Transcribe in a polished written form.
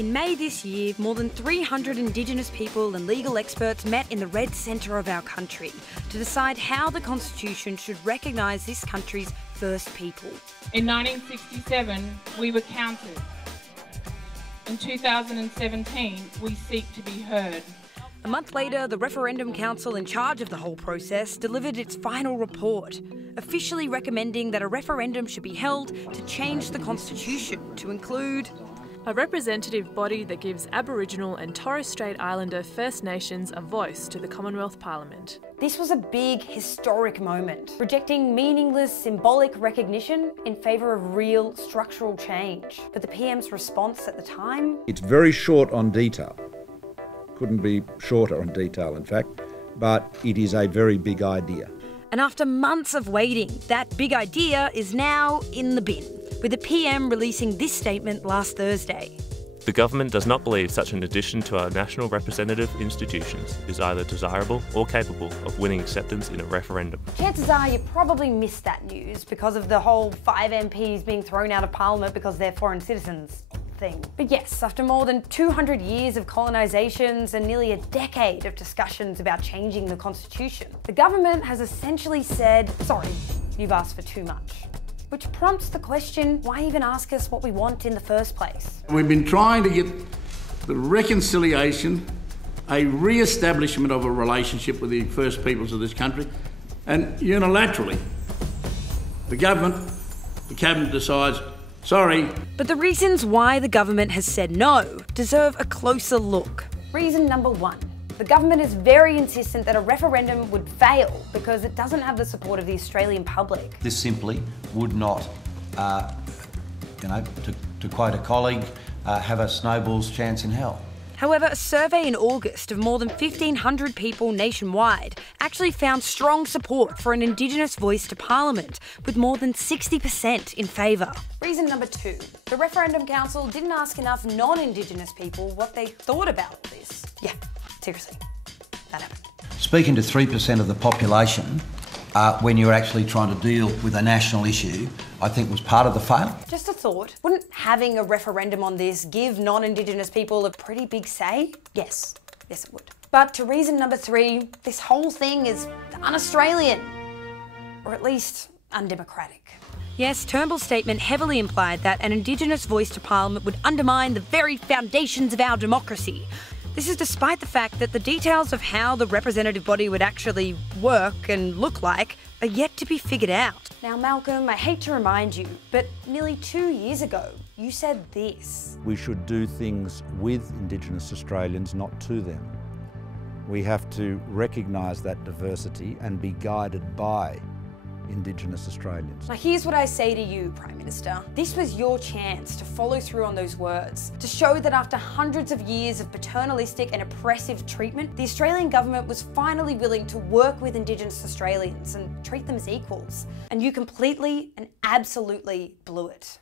In May this year, more than 300 Indigenous people and legal experts met in the Red Centre of our country to decide how the Constitution should recognise this country's First People. In 1967, we were counted. In 2017, we seek to be heard. A month later, the Referendum Council in charge of the whole process delivered its final report, officially recommending that a referendum should be held to change the Constitution to include a representative body that gives Aboriginal and Torres Strait Islander First Nations a voice to the Commonwealth Parliament. This was a big, historic moment, rejecting meaningless, symbolic recognition in favour of real, structural change. But the PM's response at the time? It's very short on detail. Couldn't be shorter on detail, in fact, but it is a very big idea. And after months of waiting, that big idea is now in the bin, with the PM releasing this statement last Thursday. The government does not believe such an addition to our national representative institutions is either desirable or capable of winning acceptance in a referendum. Chances are you probably missed that news because of the whole 5 MPs being thrown out of Parliament because they're foreign citizens thing. But yes, after more than 200 years of colonisations and nearly a decade of discussions about changing the Constitution, the government has essentially said, sorry, you've asked for too much. Which prompts the question, why even ask us what we want in the first place? We've been trying to get the reconciliation, a re-establishment of a relationship with the First Peoples of this country, and unilaterally, the Cabinet decides, sorry. But the reasons why the government has said no deserve a closer look. Reason number one. The government is very insistent that a referendum would fail because it doesn't have the support of the Australian public. This simply would not, to quote a colleague, have a snowball's chance in hell. However, a survey in August of more than 1,500 people nationwide actually found strong support for an Indigenous voice to Parliament, with more than 60% in favour. Reason number two. The Referendum Council didn't ask enough non-Indigenous people what they thought about this. Yeah, seriously, that happened. Speaking to 3% of the population, when you're actually trying to deal with a national issue, I think was part of the fail. Just a thought. Wouldn't having a referendum on this give non-Indigenous people a pretty big say? Yes it would. But to reason number three, this whole thing is un-Australian, or at least undemocratic. Yes, Turnbull's statement heavily implied that an Indigenous voice to Parliament would undermine the very foundations of our democracy. This is despite the fact that the details of how the representative body would actually work and look like are yet to be figured out. Now, Malcolm, I hate to remind you, but nearly 2 years ago, you said this. We should do things with Indigenous Australians, not to them. We have to recognise that diversity and be guided by Indigenous Australians. Now here's what I say to you, Prime Minister. This was your chance to follow through on those words, to show that after hundreds of years of paternalistic and oppressive treatment, the Australian government was finally willing to work with Indigenous Australians and treat them as equals. And you completely and absolutely blew it.